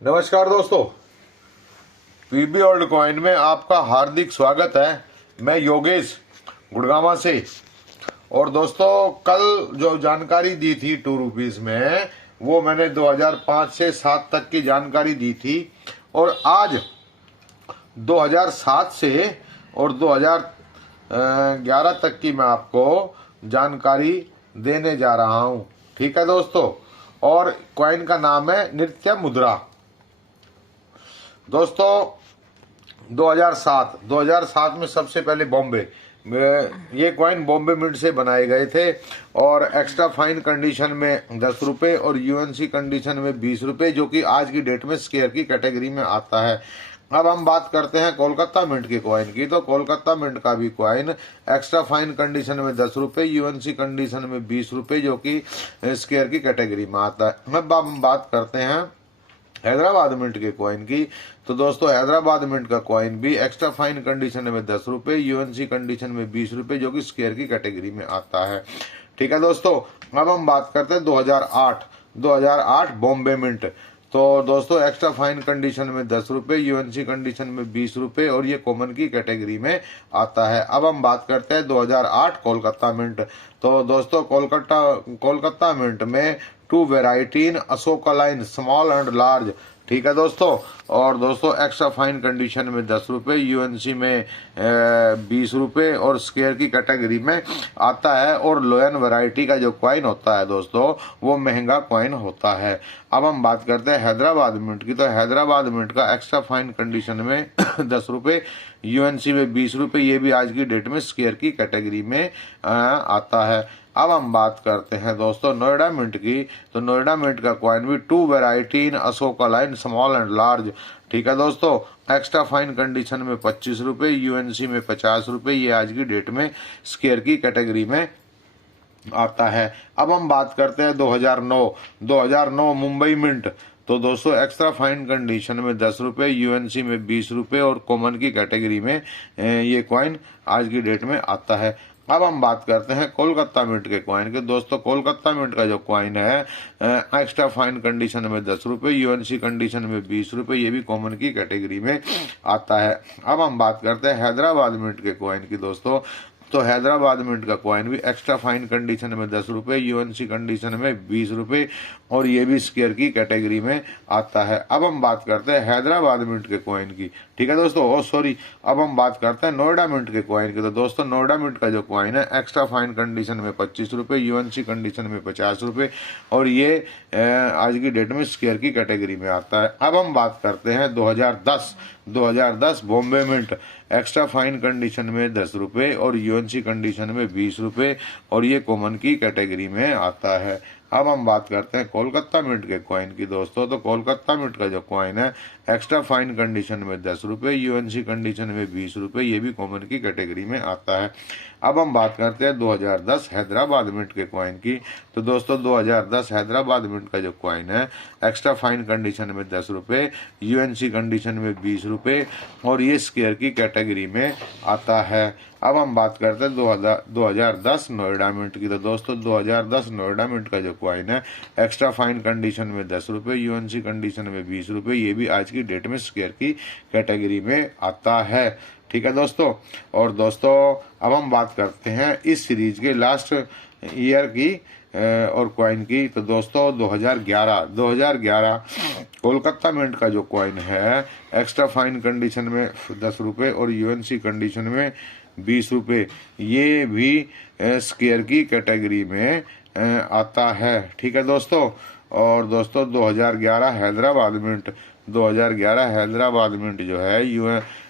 नमस्कार दोस्तों, PB old coin में आपका हार्दिक स्वागत है। मैं योगेश गुड़गावा से। और दोस्तों, कल जो जानकारी दी थी ₹2 में, वो मैंने 2005 से 7 तक की जानकारी दी थी। और आज 2007 से और 2011 तक की मैं आपको जानकारी देने जा रहा हूं। ठीक है दोस्तों। और कॉइन का नाम है नृत्य मुद्रा। दोस्तों, 2007 में सबसे पहले बॉम्बे में ये कॉइन बॉम्बे मिंट से बनाए गए थे। और एक्स्ट्रा फाइन कंडीशन में ₹10 और यूएनसी कंडीशन में ₹20, जो कि आज की डेट में स्केयर की कैटेगरी में आता है। अब हम बात करते हैं कोलकाता मिंट के कॉइन की। तो कोलकाता मिंट का भी कॉइन एक्स्ट्रा फाइन कंडीशन में ₹10, यूएनसी कंडीशन में ₹20, जो कि स्केयर की कैटेगरी में आता है। अब हम बात करते हैं हैदराबाद मिंट के कॉइन की। तो दोस्तों, हैदराबाद मिंट का कॉइन भी एक्स्ट्रा फाइन कंडीशन में ₹10, यूएनसी कंडीशन में ₹20, जो कि स्केयर की कैटेगरी में आता है। ठीक है दोस्तों। अब हम बात करते हैं 2008 बॉम्बे मिंट। तो दोस्तों, एक्स्ट्रा फाइन कंडीशन में ₹10, यूएनसी कंडीशन में ₹20, और ये कॉमन की कैटेगरी में आता है। अब हम बात करते हैं 2008 कोलकाता मिंट। तो दोस्तों, कोलकाता मिंट में 2 variety in Ashoka lion small and large. ठीक है दोस्तों। और दोस्तों, एक्स्ट्रा फाइन कंडीशन में ₹10, यूएनसी में ₹20, और स्केयर की कैटेगरी में आता है। और लोयन वैरायटी का जो कॉइन होता है दोस्तों, वो महंगा कॉइन होता है। अब हम बात करते हैं हैदराबाद मिंट की। तो हैदराबाद मिंट का एक्स्ट्रा फाइन कंडीशन में ₹10, यूएनसी में ₹20, ये भी आज की डेट में स्केयर की कैटेगरी में आता है। अब हम बात करते हैं दोस्तों नोएडा मिंट की। तो नोएडा मिंट का कॉइन भी 2 variety in Ashoka lion small and large. ठीक है दोस्तों। एक्स्ट्रा फाइन कंडीशन में ₹25, यूएनसी में ₹50, ये आज की डेट में स्केयर की कैटेगरी में आता है। अब हम बात करते हैं 2009 मुंबई मिंट। तो दोस्तों, एक्स्ट्रा फाइन कंडीशन में ₹10, यूएनसी में ₹20, और कॉमन की कैटेगरी में ये कॉइन आज की डेट में आता है। अब हम बात करते हैं कोलकाता मिंट के कॉइन के। दोस्तों, कोलकाता मिंट का जो कॉइन है एक्स्ट्रा फाइन कंडीशन में ₹10, यूएनसी कंडीशन में ₹20, ये भी कॉमन की कैटेगरी में आता है। अब हम बात करते हैं हैदराबाद मिंट के कॉइन की दोस्तों। तो हैदराबाद मिंट का कॉइन भी एक्स्ट्रा फाइन कंडीशन में ₹10, यूएनसी कंडीशन में ₹20, और ये भी स्केयर की कैटेगरी में आता है। अब हम बात करते हैं हैदराबाद मिंट के कॉइन की। ठीक है दोस्तों। अब हम बात करते हैं नोएडा मिंट के कॉइन की। तो दोस्तों, नोएडा मिंट का जो कॉइन है एक्स्ट्रा फाइन कंडीशन में ₹25, यूएनसी कंडीशन में ₹50, और ये आज की डेट में स्केयर की कैटेगरी में आता है। अब हम बात करते हैं 2010 Bombay mint. Extra fine condition में ₹10 और यूएनसी कंडीशन में ₹20, और ये कॉमन की कैटेगरी में आता है। अब हम बात करते हैं कोलकाता मिंट के कॉइन की दोस्तों। तो कोलकाता मिंट का जो कॉइन है एक्स्ट्रा फाइन कंडीशन में ₹10, यूएनसी कंडीशन में ₹20, ये भी कॉमन की कैटेगरी में आता है। अब हम बात करते हैं 2010 हैदराबाद मिंट के कॉइन की। तो दोस्तों, 2010 हैदराबाद मिंट का जो कॉइन है एक्स्ट्रा फाइन कंडीशन में ₹10, यूएनसी कंडीशन में ₹20, और ये स्केयर की कैटेगरी में आता है। अब हम बात करते हैं 2010 नोएडा मिंट की। तो दोस्तों, 2010 नोएडा मिंट का जो कॉइन है एक्स्ट्रा फाइन कंडीशन में ₹10, यूएनसी कंडीशन में ₹20, ये भी आज की डेट में स्केयर की कैटेगरी में आता है। ठीक है दोस्तों। और दोस्तों, अब हम बात करते हैं इस सीरीज के लास्ट ईयर की और कॉइन की। तो दोस्तों, 2011 कोलकाता मिंट का जो कॉइन है एक्स्ट्रा फाइन कंडीशन में ₹10 और यूएनसी कंडीशन में ₹20, ये भी स्केयर की कैटेगरी में आता है। ठीक है दोस्तों। और दोस्तों, 2011 हैदराबाद मिंट जो है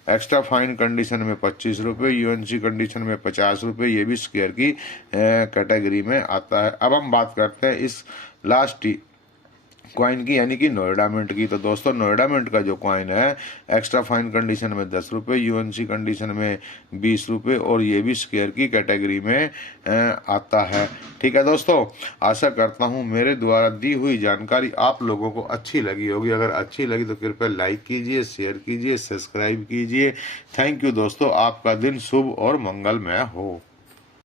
एक्स्ट्रा फाइन कंडीशन में ₹25, यूएनसी कंडीशन में ₹50, ये भी स्केयर की कैटेगरी में आता है। अब हम बात करते हैं इस लास्ट कॉइन की, यानी कि नोएडा मिंट की। तो दोस्तों, नोएडा मिंट का जो कॉइन है एक्स्ट्रा फाइन कंडीशन में ₹10, यूएनसी कंडीशन में ₹20, और ये भी स्केयर की कैटेगरी में आता है। ठीक है दोस्तों। आशा करता हूँ मेरे द्वारा दी हुई जानकारी आप लोगों को अच्छी लगी होगी। अगर अच्छी लगी तो कृपया लाइक कीजिए, शेयर कीजिए, सब्सक्राइब कीजिए। थैंक यू दोस्तों। आपका दिन शुभ और मंगलमय हो।